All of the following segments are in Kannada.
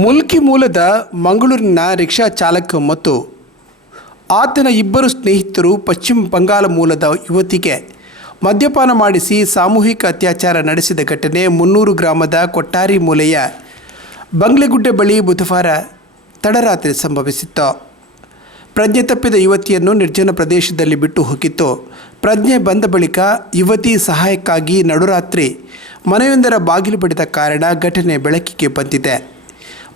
ಮುಲ್ಕಿ ಮೂಲದ ಮಂಗಳೂರಿನ ರಿಕ್ಷಾ ಚಾಲಕ ಮತ್ತು ಆತನ ಇಬ್ಬರು ಸ್ನೇಹಿತರು ಪಶ್ಚಿಮ ಬಂಗಾಳ ಮೂಲದ ಯುವತಿಗೆ ಮದ್ಯಪಾನ ಮಾಡಿಸಿ ಸಾಮೂಹಿಕ ಅತ್ಯಾಚಾರ ನಡೆಸಿದ ಘಟನೆ ಮುನ್ನೂರು ಗ್ರಾಮದ ಕೊಟ್ಟಾರಿ ಮೂಲೆಯ ಬಂಗ್ಲೆಗುಡ್ಡೆ ಬಳಿ ಬುಧವಾರ ತಡರಾತ್ರಿ ಸಂಭವಿಸಿತ್ತು. ಪ್ರಜ್ಞೆ ತಪ್ಪಿದ ಯುವತಿಯನ್ನು ನಿರ್ಜನ ಪ್ರದೇಶದಲ್ಲಿ ಬಿಟ್ಟು ಹೋಗಿತ್ತು. ಪ್ರಜ್ಞೆ ಬಂದ ಬಳಿಕ ಯುವತಿ ಸಹಾಯಕ್ಕಾಗಿ ನಡುರಾತ್ರಿ ಮನೆಯೊಂದರ ಬಾಗಿಲು ಬಡಿದ ಕಾರಣ ಘಟನೆ ಬೆಳಕಿಗೆ ಬಂದಿದೆ.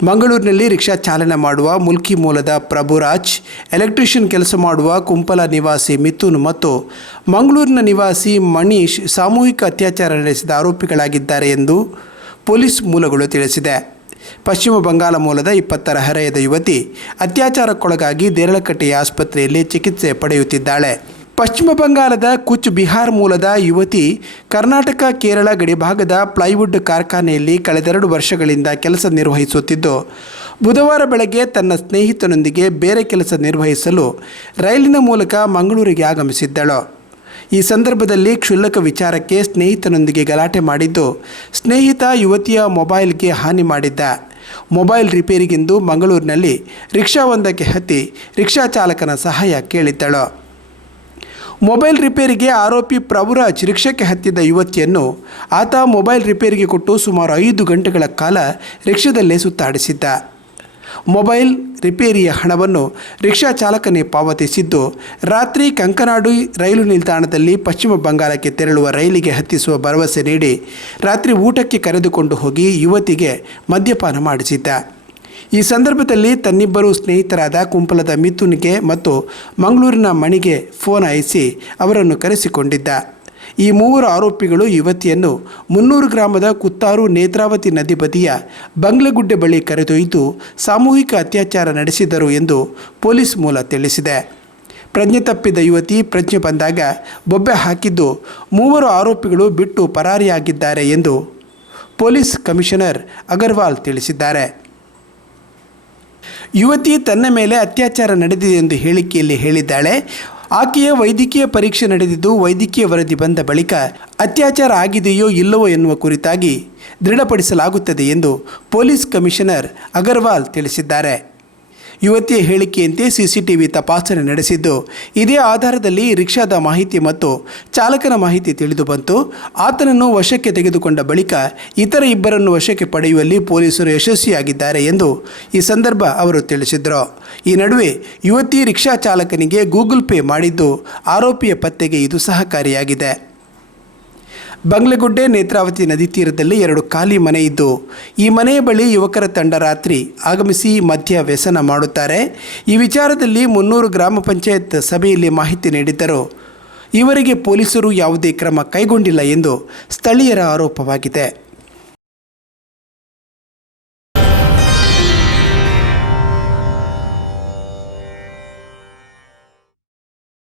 ಮಂಗಳೂರಿನಲ್ಲಿ ರಿಕ್ಷಾ ಚಾಲನೆ ಮಾಡುವ ಮುಲ್ಕಿ ಮೂಲದ ಪ್ರಭುರಾಜ್, ಎಲೆಕ್ಟ್ರಿಷಿಯನ್ ಕೆಲಸ ಮಾಡುವ ಕುಂಪಲ ನಿವಾಸಿ ಮಿಥುನ್ ಮತ್ತು ಮಂಗಳೂರಿನ ನಿವಾಸಿ ಮನೀಶ್ ಸಾಮೂಹಿಕ ಅತ್ಯಾಚಾರ ನಡೆಸಿದ ಆರೋಪಿಗಳಾಗಿದ್ದಾರೆ ಎಂದು ಪೊಲೀಸ್ ಮೂಲಗಳು ತಿಳಿಸಿದೆ. ಪಶ್ಚಿಮ ಬಂಗಾಳ ಮೂಲದ 20ರ ಹರೆಯದ ಯುವತಿ ಅತ್ಯಾಚಾರಕ್ಕೊಳಗಾಗಿ ದೇರಳಕಟ್ಟೆಯ ಆಸ್ಪತ್ರೆಯಲ್ಲಿ ಚಿಕಿತ್ಸೆ ಪಡೆಯುತ್ತಿದ್ದಾಳೆ. ಪಶ್ಚಿಮ ಬಂಗಾಳದ ಕುಚ್ ಬಿಹಾರ್ ಮೂಲದ ಯುವತಿ ಕರ್ನಾಟಕ ಕೇರಳ ಗಡಿಭಾಗದ ಪ್ಲೈವುಡ್ ಕಾರ್ಖಾನೆಯಲ್ಲಿ ಕಳೆದ 2 ವರ್ಷಗಳಿಂದ ಕೆಲಸ ನಿರ್ವಹಿಸುತ್ತಿದ್ದು, ಬುಧವಾರ ಬೆಳಗ್ಗೆ ತನ್ನ ಸ್ನೇಹಿತನೊಂದಿಗೆ ಬೇರೆ ಕೆಲಸ ನಿರ್ವಹಿಸಲು ರೈಲಿನ ಮೂಲಕ ಮಂಗಳೂರಿಗೆ ಆಗಮಿಸಿದ್ದಳು. ಈ ಸಂದರ್ಭದಲ್ಲಿ ಕ್ಷುಲ್ಲಕ ವಿಚಾರಕ್ಕೆ ಸ್ನೇಹಿತನೊಂದಿಗೆ ಗಲಾಟೆ ಮಾಡಿದ್ದು, ಸ್ನೇಹಿತ ಯುವತಿಯ ಮೊಬೈಲ್ಗೆ ಹಾನಿ ಮಾಡಿದ್ದ. ಮೊಬೈಲ್ ರಿಪೇರಿಗೆಂದು ಮಂಗಳೂರಿನಲ್ಲಿ ರಿಕ್ಷಾವೊಂದಕ್ಕೆ ಹತ್ತಿ ರಿಕ್ಷಾ ಚಾಲಕನ ಸಹಾಯ ಕೇಳಿದ್ದಳು. ಮೊಬೈಲ್ ರಿಪೇರಿಗೆ ಆರೋಪಿ ಪ್ರಭುರಾಜ್ ರಿಕ್ಷಾಕ್ಕೆ ಹತ್ತಿದ್ದ ಯುವತಿಯನ್ನು ಆತ ಮೊಬೈಲ್ ರಿಪೇರಿಗೆ ಕೊಟ್ಟು ಸುಮಾರು 5 ಗಂಟೆಗಳ ಕಾಲ ರಿಕ್ಷಾದಲ್ಲೇ ಸುತ್ತಾಡಿಸಿದ್ದ. ಮೊಬೈಲ್ ರಿಪೇರಿಯ ಹಣವನ್ನು ರಿಕ್ಷಾ ಚಾಲಕನೇ ಪಾವತಿಸಿದ್ದು, ರಾತ್ರಿ ಕಂಕನಾಡು ರೈಲು ನಿಲ್ದಾಣದಲ್ಲಿ ಪಶ್ಚಿಮ ಬಂಗಾಳಕ್ಕೆ ತೆರಳುವ ರೈಲಿಗೆ ಹತ್ತಿಸುವ ಭರವಸೆ ನೀಡಿ ರಾತ್ರಿ ಊಟಕ್ಕೆ ಕರೆದುಕೊಂಡು ಹೋಗಿ ಯುವತಿಗೆ ಮದ್ಯಪಾನ ಮಾಡಿಸಿದ್ದ. ಈ ಸಂದರ್ಭದಲ್ಲಿ ತನ್ನಿಬ್ಬರು ಸ್ನೇಹಿತರಾದ ಕುಂಪಲದ ಮಿಥುನ್ಗೆ ಮತ್ತು ಮಂಗಳೂರಿನ ಮಣಿಗೆ ಫೋನ್ ಹಾಯಿಸಿ ಅವರನ್ನು ಕರೆಸಿಕೊಂಡಿದ್ದ. ಈ 3 ಆರೋಪಿಗಳು ಯುವತಿಯನ್ನು ಮುನ್ನೂರು ಗ್ರಾಮದ ಕುತ್ತಾರು ನೇತ್ರಾವತಿ ನದಿ ಬದಿಯ ಬಂಗ್ಲೆಗುಡ್ಡೆ ಬಳಿ ಕರೆದೊಯ್ದು ಸಾಮೂಹಿಕ ಅತ್ಯಾಚಾರ ನಡೆಸಿದರು ಎಂದು ಪೊಲೀಸ್ ಮೂಲ ತಿಳಿಸಿದೆ. ಪ್ರಜ್ಞೆ ತಪ್ಪಿದ ಯುವತಿ ಪ್ರಜ್ಞೆ ಬಂದಾಗ ಬೊಬ್ಬೆ ಹಾಕಿದ್ದು 3 ಆರೋಪಿಗಳು ಬಿಟ್ಟು ಪರಾರಿಯಾಗಿದ್ದಾರೆ ಎಂದು ಪೊಲೀಸ್ ಕಮಿಷನರ್ ಅಗರ್ವಾಲ್ ತಿಳಿಸಿದ್ದಾರೆ. ಯುವತಿ ತನ್ನ ಮೇಲೆ ಅತ್ಯಾಚಾರ ನಡೆದಿದೆ ಎಂದು ಹೇಳಿಕೆಯಲ್ಲಿ ಹೇಳಿದ್ದಾಳೆ. ಆಕೆಯ ವೈದ್ಯಕೀಯ ಪರೀಕ್ಷೆ ನಡೆದಿದ್ದು, ವೈದ್ಯಕೀಯ ವರದಿ ಬಂದ ಬಳಿಕ ಅತ್ಯಾಚಾರ ಆಗಿದೆಯೋ ಇಲ್ಲವೋ ಎನ್ನುವ ಕುರಿತಾಗಿ ದೃಢಪಡಿಸಲಾಗುತ್ತದೆ ಎಂದು ಪೊಲೀಸ್ ಕಮಿಷನರ್ ಅಗರ್ವಾಲ್ ತಿಳಿಸಿದ್ದಾರೆ. ಯುವತಿಯ ಹೇಳಿಕೆಯಂತೆ CCTV ತಪಾಸಣೆ ನಡೆಸಿದ್ದು, ಇದೇ ಆಧಾರದಲ್ಲಿ ರಿಕ್ಷಾದ ಮಾಹಿತಿ ಮತ್ತು ಚಾಲಕನ ಮಾಹಿತಿ ತಿಳಿದು ಬಂತು. ಆತನನ್ನು ವಶಕ್ಕೆ ತೆಗೆದುಕೊಂಡ ಬಳಿಕ ಇತರ ಇಬ್ಬರನ್ನು ವಶಕ್ಕೆ ಪಡೆಯುವಲ್ಲಿ ಪೊಲೀಸರು ಯಶಸ್ವಿಯಾಗಿದ್ದಾರೆ ಎಂದು ಈ ಸಂದರ್ಭ ಅವರು ತಿಳಿಸಿದರು. ಈ ನಡುವೆ ಯುವತಿ ರಿಕ್ಷಾ ಚಾಲಕನಿಗೆ ಗೂಗಲ್ ಪೇ ಮಾಡಿದ್ದು, ಆರೋಪಿಯ ಪತ್ತೆಗೆ ಇದು ಸಹಕಾರಿಯಾಗಿದೆ. ಬಂಗ್ಲೆಗುಡ್ಡೆ ನೇತ್ರಾವತಿ ನದಿ ತೀರದಲ್ಲಿ 2 ಖಾಲಿ ಮನೆ ಇದ್ದು, ಈ ಮನೆಯ ಬಳಿ ಯುವಕರ ತಂಡ ರಾತ್ರಿ ಆಗಮಿಸಿ ಮದ್ಯ ವ್ಯಸನ ಮಾಡುತ್ತಾರೆ. ಈ ವಿಚಾರದಲ್ಲಿ ಮುನ್ನೂರು ಗ್ರಾಮ ಪಂಚಾಯತ್ ಸಭೆಯಲ್ಲಿ ಮಾಹಿತಿ ನೀಡಿದ್ದರು. ಇವರಿಗೆ ಪೊಲೀಸರು ಯಾವುದೇ ಕ್ರಮ ಕೈಗೊಂಡಿಲ್ಲ ಎಂದು ಸ್ಥಳೀಯರ ಆರೋಪವಾಗಿದೆ.